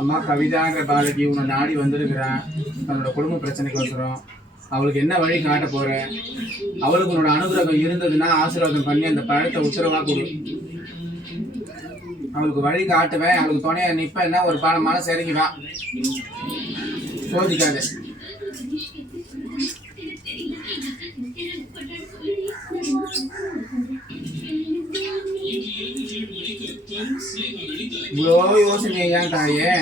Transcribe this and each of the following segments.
அம்மா கவிதாங்கிற பாலகி உன்னை நாடி வந்திருக்கிறான். தன்னோட குடும்ப பிரச்சனைக்கு வந்துடும். அவளுக்கு என்ன வழி காட்ட போற? அவளுக்கு உன்னோட அனுகிரகம் இருந்ததுன்னா ஆசீர்வாதம் பண்ணி அந்த பழத்தை உத்தரவா கொடு. அவளுக்கு வழி காட்டுவேன். அவளுக்கு துணையா நிப்ப ஒரு மனசு இறங்கி வா, சோதிக்காத. இவ்வளோ யோசனை ஏன் தாயே?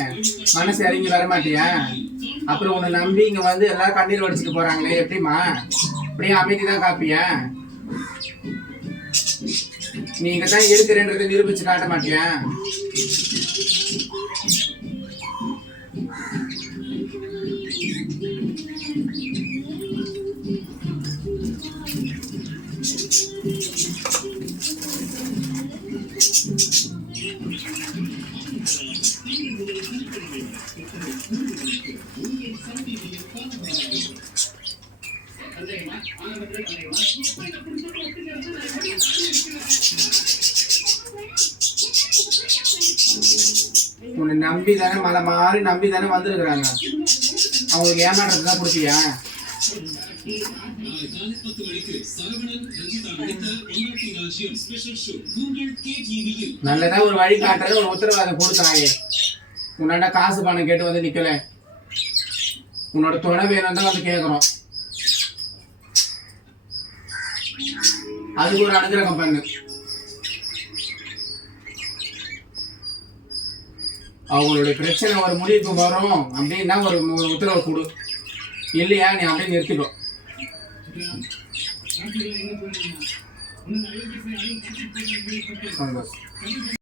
மனசு இறங்கி வர மாட்டியா? அப்புறம் உன்னை நம்பி இங்க வந்து எல்லாரும் கண்ணீர் வடிச்சுட்டு போறாங்களே, எப்படிமா? அப்படியே அமைதி தான் காப்பியா? நீங்க தான் இருக்கிறன்றதை நிரூபிச்சு காட்ட மாட்டியா? உன்னை நம்பி தானே மலை மாறி நம்பி தானே வந்திருக்கிறாங்க. அவங்களுக்கு ஏமாற்றத்தை தான் கொடுத்தியா? நல்லதா ஒரு வழி காட்டுறது ஒரு உத்தரவாதம் கொடுத்தாயே. உன்னாண்ட காசு பணம் கேட்டு வந்து நிக்கல, உன்னோட துணை வேணும் தான் வந்து கேட்கிறோம். அதுக்கு ஒரு அனுகிரகம் பண்ணு. அவங்களுடைய பிரச்சனை ஒரு முடிவுக்கு வரும் அப்படின்னா ஒரு உத்தரவு கொடு. இல்லையா நீ அப்படியே நிறுத்திக்கோ. சந்தோஷம்.